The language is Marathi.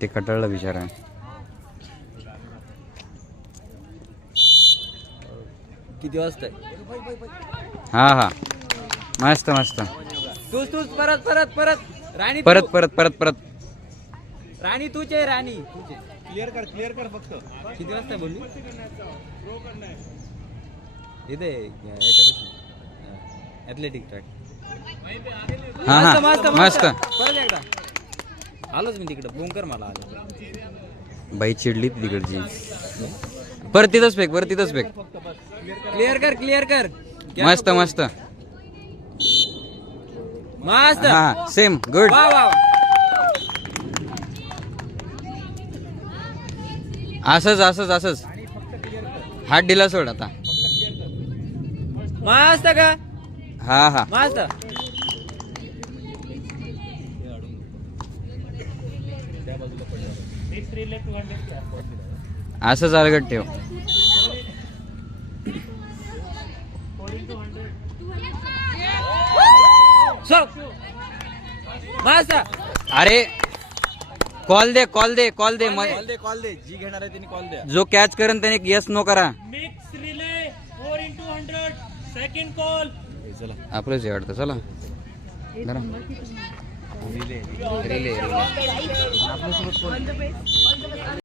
ते कटाळलं बिचारा. किती वाजता? हा हा मस्त मस्त. तूच परत परत परत राणी परत परत परत परत. राणी तुझे राणी तुझे. क्लिअर कर फक्त. किती वाजता बोलली? इथे याच्यापासून ॲथलेटिक ट्रॅक. हा हा मस्त. परत एकदा आलोच मी तिकडं. फोन कर मला आलो. बाई चिडली तिकडची. परत तिथंच फेक, परत तिथंच फेक. क्लिअर कर. मस्त मस्त. मस्त. हा सेम गुड. वा वा. असंच असंच असंच. हात दिला सोड आता. मस्त का? हा हा मस्त. असंच अलगट ठेव. मस्त. अरे कॉल दे. कॉल दे. जी घेणार आहे त्यांनी कॉल द्या. जो कॅच करेन त्याने येस नो करा. Mix relay 4x100 second call. आपलंच हे वाटतं. चला रिले.